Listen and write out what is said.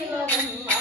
那个我怎